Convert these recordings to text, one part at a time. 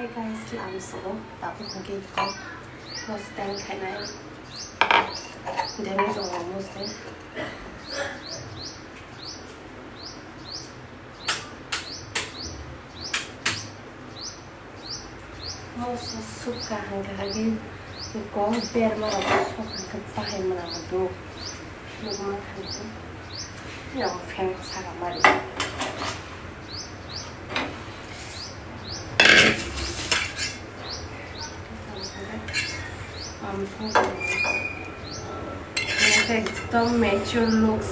Hi guys, làm số tạo cái thằng kia có một stand khai này để nó dùng một stand một số suka hàng cái có bear mà nó có cái phai mà nó đồ lúc mà thằng nó phèn sao mà đi एकदम mature looks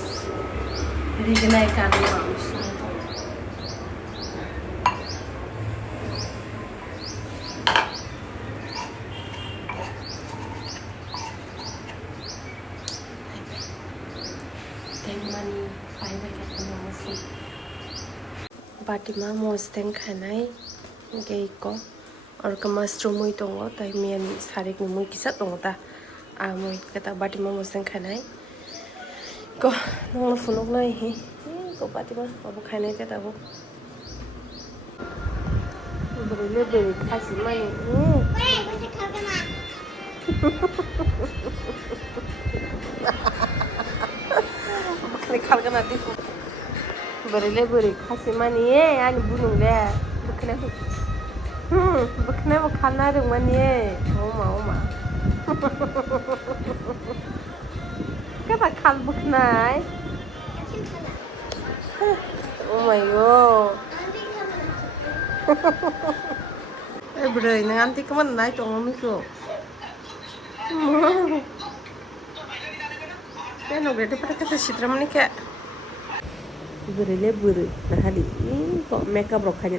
रिगनाइ Kanu आउँछ तेमनी पाइबाय आउँछ बाटीमा मोस्टें खानाय gecko अर्को mushroom मुइ दङ ताइ main सारेको मुइ किसा दङ ता मुइ कता बाटीमा मोस्टें खानाय को नंग फुनक नाय हे को बाटीमा अब खानाय ते ताबो बरेले बरे खासि माने बखने खालगना दिखो बरेले बरे खासि माने आनि बुनुंले बखने बखने खाना रों माने ओमा Kata kal buknai. Oh my god. Eh bro, nanti kamu naik tong miso. Kan udah pada kata citra mana kayak. Buru, nah hari ini kok makeup rok aja.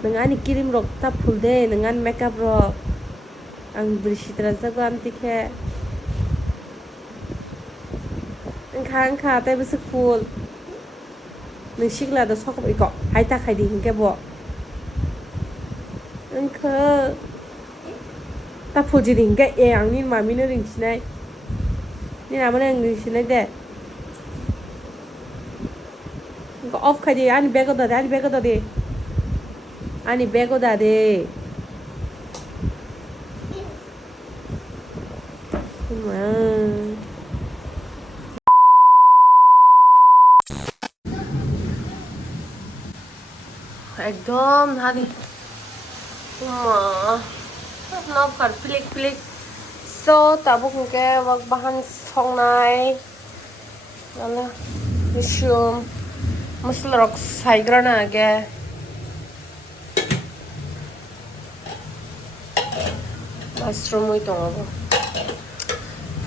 Dengan ini kirim rok tak full deh, dengan makeup rok. Ang bercitra saja nanti kayak. Khang khá tay với sức full mình xích là được sọc bị cọ hai ta khai đi cái bộ anh khơ ta phụ chỉ đỉnh cái em nên mà mình nó đỉnh xin này nên là mình đỉnh xin này đấy có off khai đi anh bé có đợt đi anh bé có đợt đi mà एकदम हादी नौकर पिलिक so tabuk ke wak bahan songnai nala ishum masala rok saigrana ge mushroom oi tongo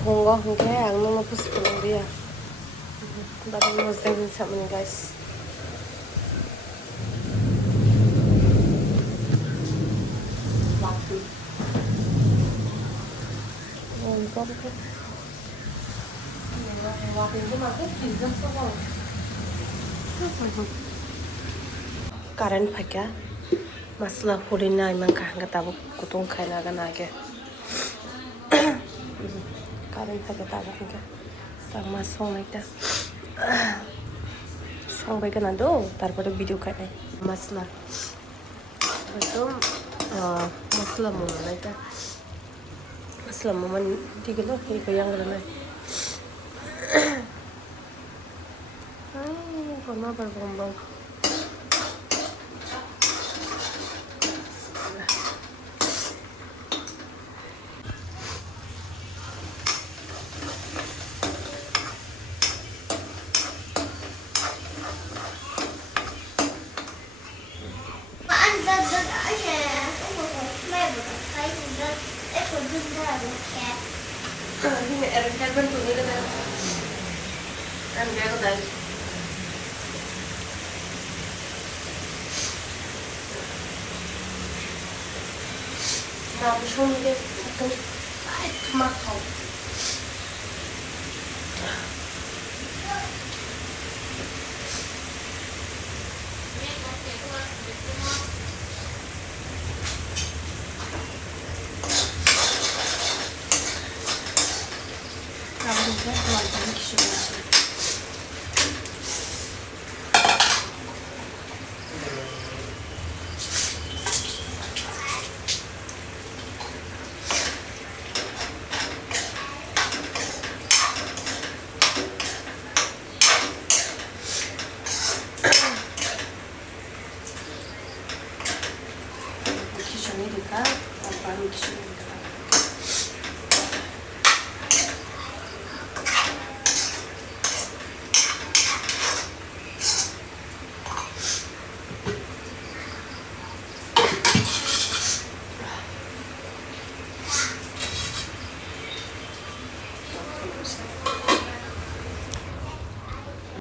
pongo ke ang no pus pulong dia baru mas dengin sama guys Karen pakai masalah kulina emang kah tahu kutung kaina kan aja. Karen pakai tahu kan, tak masuk lagi. Sang baik kan ado, daripada video kaina masalah. Itu masalah mana lagi? Selama man tiga loh ini yang mana? Forma berbombong. Ini erken bentuknya kan? Enggak udah. Nah, schon wieder tomato. 전이니까 많이 기준입니다.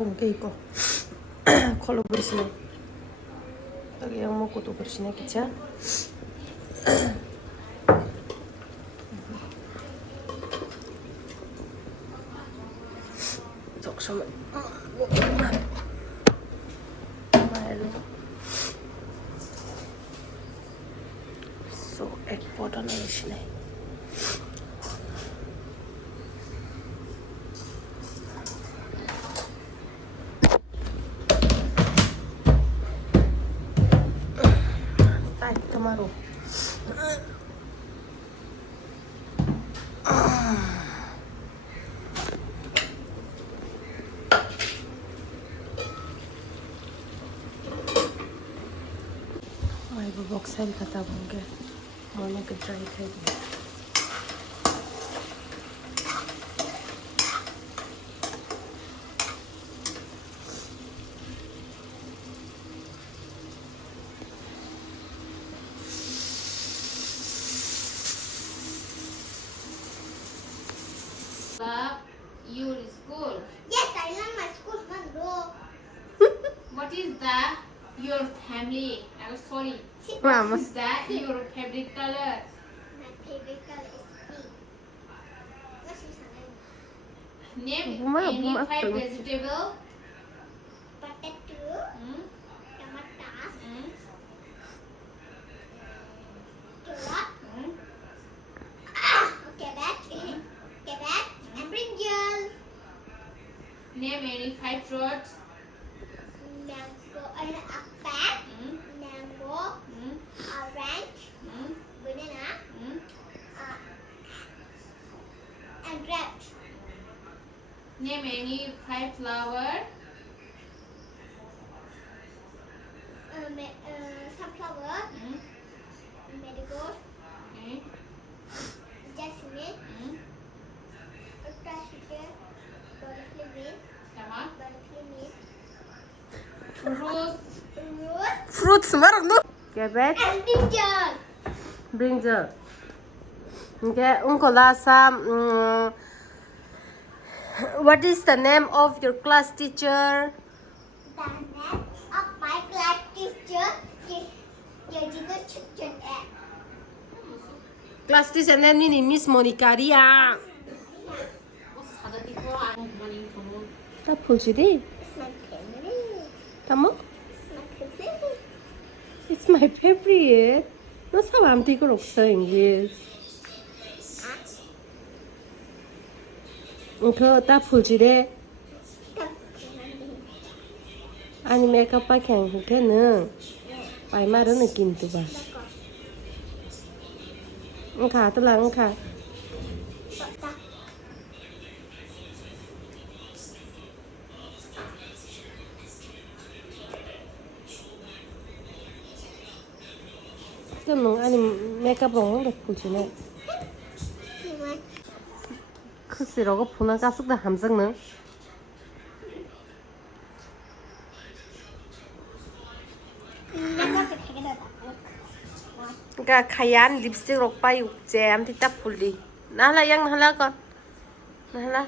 이게 이거 컬러 버리시네. 여기 약 먹고도 버리시네, 그쵸? 잠시만. 말로. 소 액보다 넣으시네. tomato. 이거 먹살 갖다 본 게 뭐는 그 드라이 테이블. Your school. Yes, I love my school, Mando. What is that? Your family. I'm sorry. Mama. What is that? Your favorite color. My favorite color is pink. What's his name? Name Buma, any buma, 5 buma. vegetable. Potato, Hmm? tomatoes, Hmm? carrot, Hmm? carrot, and brinjal. Name any 5 fruits. Mango, apple, Hmm? mango, Hmm? orange, Hmm? banana, Hmm? and grapes. Name any 5 flower. Sunflower, Hmm? marigold, Okay. jasmine, Hmm? butterfly Come on. mint, Fruits. rose, Fruits marang no? Cabbage, and brinjal. brinjal. Okay, unko lasa. What is the name of your class teacher? The name of my class teacher is Yajita Chuchun. Class teacher name ni Miss Monica Ria. 다 풀지리? It's my favorite. Tamo? It's my favorite. It's my favorite. 너 사람 되고 없어 English. 그다 풀지래. 아니 메이크업밖에 안 되는. 말말은 느낌도 봐. 가, 또 랑, 가. 너 아니 메이크업 먹는 거 보지네. 글쎄라고 보나 가스다 함정는. 그러니까 가얀 립스틱 오빠 육잼 티딱 불리. 나라 양 나라 건. 나라.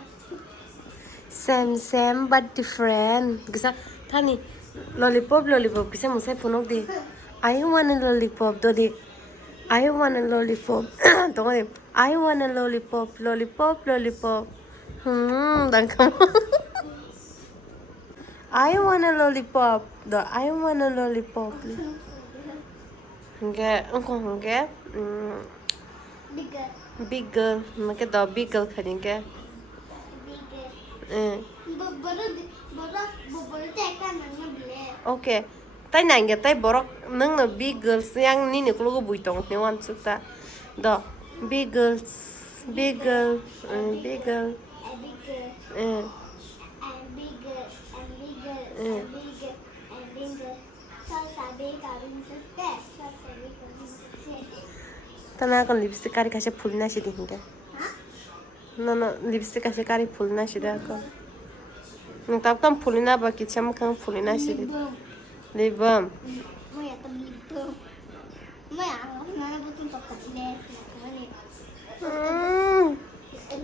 Same but different. 그래서 타니 lollipop 그래서 무슨 분홍 디. I want a lollipop 도디. I want a lollipop. 동아님 I want a lollipop. 잠깐만. I want a lollipop. I want a lollipop. 이게 이게 Bigger. big girl. 이게 더 big girl 가니까. Bigger. 응. Boro teka nang bile. 오케이. tay này người tay bỏ nâng là big girls yang ni ni kulo bui tong ni wan suta do big girl big girl. And bigger. And bigger. And bigger. So sabi ka rin sa test. So sabi ko rin sa Tana kan lipstick kari kasih full nasi di hingga. No lipstick kasih kari full nasi dah kan. Nungtap kan full na baki cam kan full nasi di. Lip balm. Mau ya tapi lip balm. Mau ya mana betul pakai lip mana?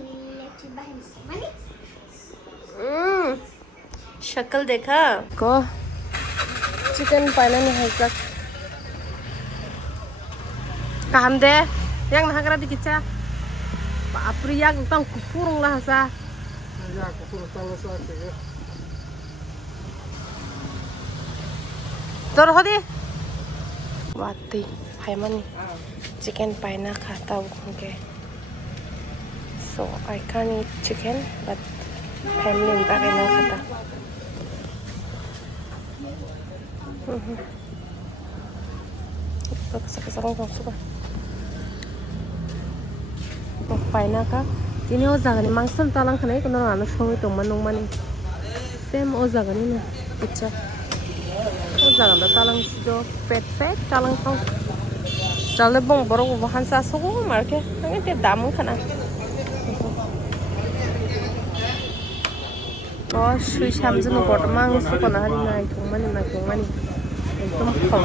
Lip bahan mana? शक्ल देखा को chicken पाइना नहीं है तक काम दे yang nah kira dikica apri yang tang kupurung lah sa ya kupurung tang sa ke tor hodi watwi phai mani chicken paina khata okay so I can't eat chicken but family in back ina khata Sakit-sakit kok suka. Oh, paina ka. Ini ozaga ni mangsam talang kanai kono anu showi to manung mani. Same ozaga ni na. Icha. Ozaga da talang sido pet talang tong. Jale bong borok bahan sa sugo marke. Ngi te damun kana. Oh, shui chamzu no bot mang su kono hari na thong mani. एकदम खम